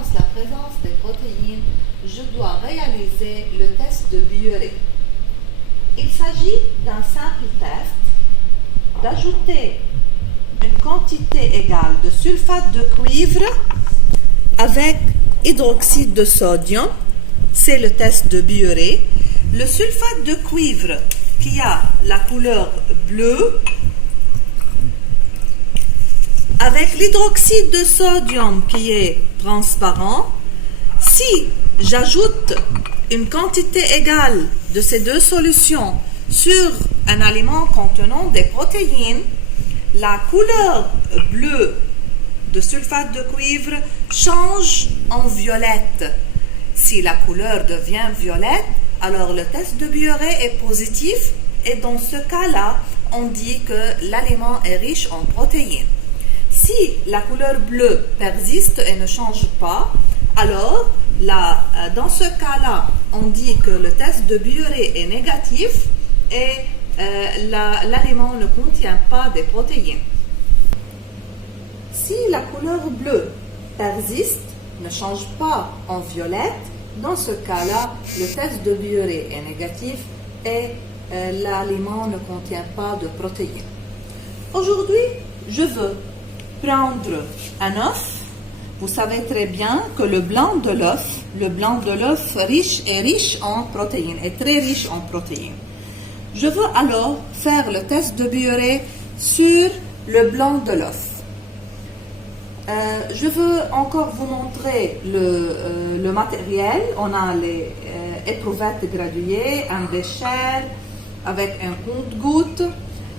j'annonce la présence des protéines, je dois réaliser le test de Biuret. Il s'agit d'un simple test d'ajouter une quantité égale de sulfate de cuivre avec hydroxyde de sodium. C'est le test de Biuret. Le sulfate de cuivre qui a la couleur bleue avec l'hydroxyde de sodium qui est transparent. Si j'ajoute une quantité égale de ces deux solutions sur un aliment contenant des protéines, la couleur bleue de sulfate de cuivre change en violette. Si la couleur devient violette, alors le test de Biuret est positif et dans ce cas-là, on dit que l'aliment est riche en protéines. Si la couleur bleue persiste et ne change pas, alors dans ce cas-là, on dit que le test de Biuret est négatif et l'aliment ne contient pas des protéines. Si la couleur bleue persiste, ne change pas en violette, dans ce cas-là, le test de Biuret est négatif et l'aliment ne contient pas de protéines. Aujourd'hui, je veux prendre un œuf. Vous savez très bien que le blanc de l'œuf est riche en protéines, est très riche en protéines. Je veux alors faire le test de Biuret sur le blanc de l'œuf. Je veux encore vous montrer le matériel. On a les éprouvettes graduées, un bécher avec un compte-gouttes.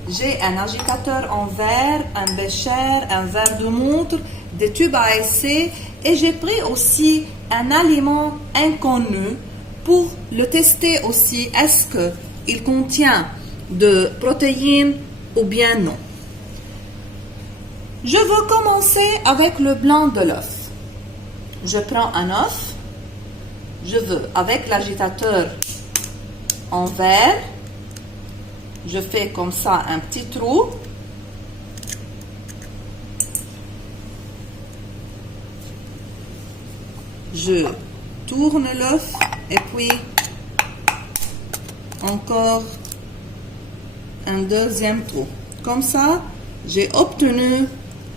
J'ai un agitateur en verre, un bécher, un verre de montre, des tubes à essai et j'ai pris aussi un aliment inconnu pour le tester aussi. Est-ce qu'il contient de protéines ou bien non? Je veux commencer avec le blanc de l'œuf. Je prends un œuf. Je veux, avec l'agitateur en verre, je fais comme ça un petit trou. Je tourne l'œuf et puis encore un deuxième trou. Comme ça, j'ai obtenu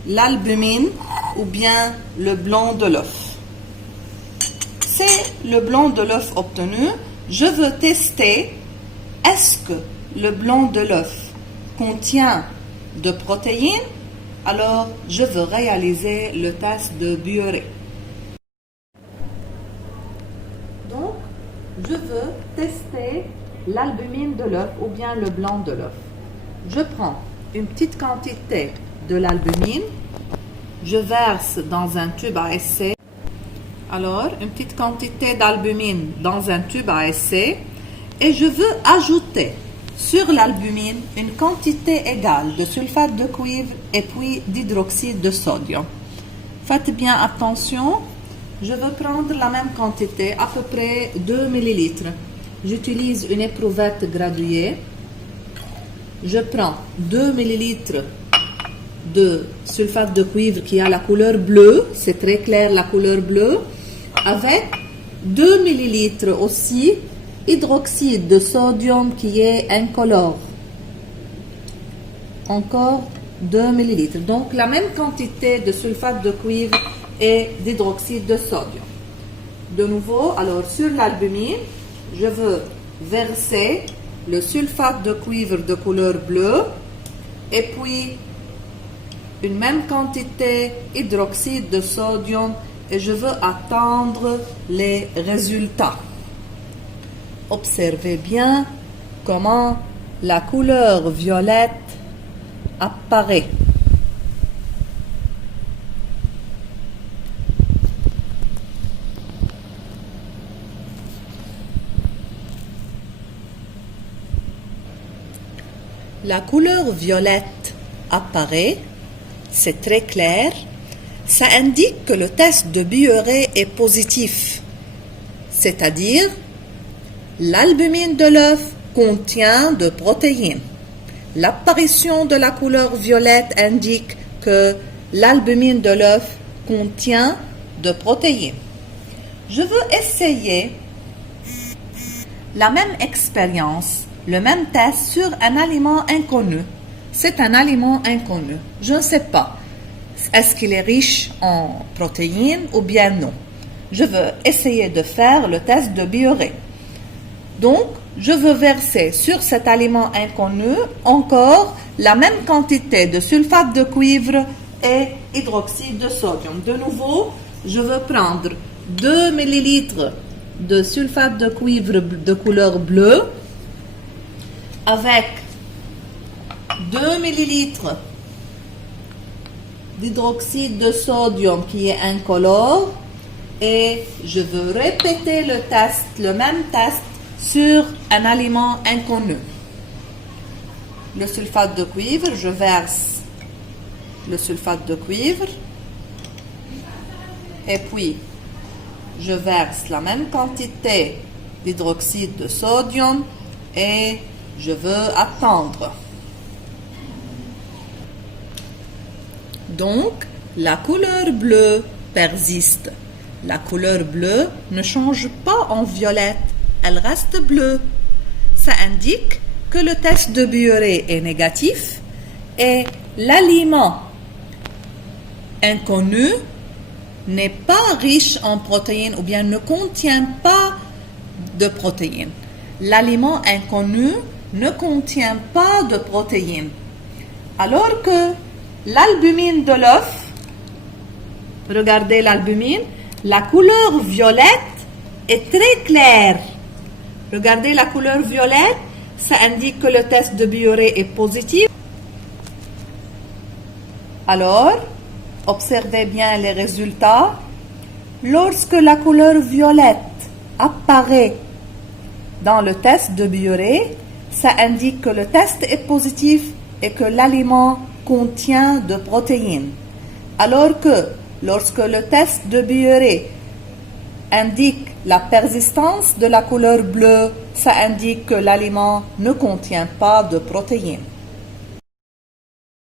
l'albumine ou bien le blanc de l'œuf. C'est le blanc de l'œuf obtenu. Je veux tester, est-ce que le blanc de l'œuf contient de protéines? Alors, je veux réaliser le test de Biuret. Donc, je veux tester l'albumine de l'œuf ou bien le blanc de l'œuf. Je prends une petite quantité de l'albumine, je verse dans un tube à essai. Alors, une petite quantité d'albumine dans un tube à essai et je veux ajouter sur l'albumine une quantité égale de sulfate de cuivre et puis d'hydroxyde de sodium. Faites bien attention, je veux prendre la même quantité, à peu près 2 ml. J'utilise une éprouvette graduée. Je prends 2 ml de sulfate de cuivre qui a la couleur bleue, c'est très clair la couleur bleue, avec 2 ml aussi hydroxyde de sodium qui est incolore. Encore 2 ml. Donc la même quantité de sulfate de cuivre et d'hydroxyde de sodium. De nouveau, alors sur l'albumine, je veux verser le sulfate de cuivre de couleur bleue et puis une même quantité hydroxyde de sodium et je veux attendre les résultats. Observez bien comment la couleur violette apparaît. La couleur violette apparaît, c'est très clair. Ça indique que le test de Biuret est positif, c'est-à-dire l'albumine de l'œuf contient de protéines. L'apparition de la couleur violette indique que l'albumine de l'œuf contient de protéines. Je veux essayer la même expérience, le même test sur un aliment inconnu. C'est un aliment inconnu. Je ne sais pas. Est-ce qu'il est riche en protéines ou bien non? Je veux essayer de faire le test de Bioré. Donc, je veux verser sur cet aliment inconnu encore la même quantité de sulfate de cuivre et hydroxyde de sodium. De nouveau, je veux prendre 2 ml de sulfate de cuivre de couleur bleue avec 2 ml d'hydroxyde de sodium qui est incolore et je veux répéter le même test sur un aliment inconnu. Le sulfate de cuivre, je verse le sulfate de cuivre et puis je verse la même quantité d'hydroxyde de sodium et je veux attendre. Donc, la couleur bleue persiste. La couleur bleue ne change pas en violette, elle reste bleue. Ça indique que le test de Bioré est négatif et l'aliment inconnu n'est pas riche en protéines ou bien ne contient pas de protéines. L'aliment inconnu ne contient pas de protéines. Alors que l'albumine de l'œuf, regardez l'albumine, la couleur violette est très claire. Regardez la couleur violette, ça indique que le test de Bioré est positif. Alors, observez bien les résultats. Lorsque la couleur violette apparaît dans le test de Bioré, ça indique que le test est positif et que l'aliment contient de protéines. Alors que lorsque le test de Bioré indique la persistance de la couleur bleue, ça indique que l'aliment ne contient pas de protéines.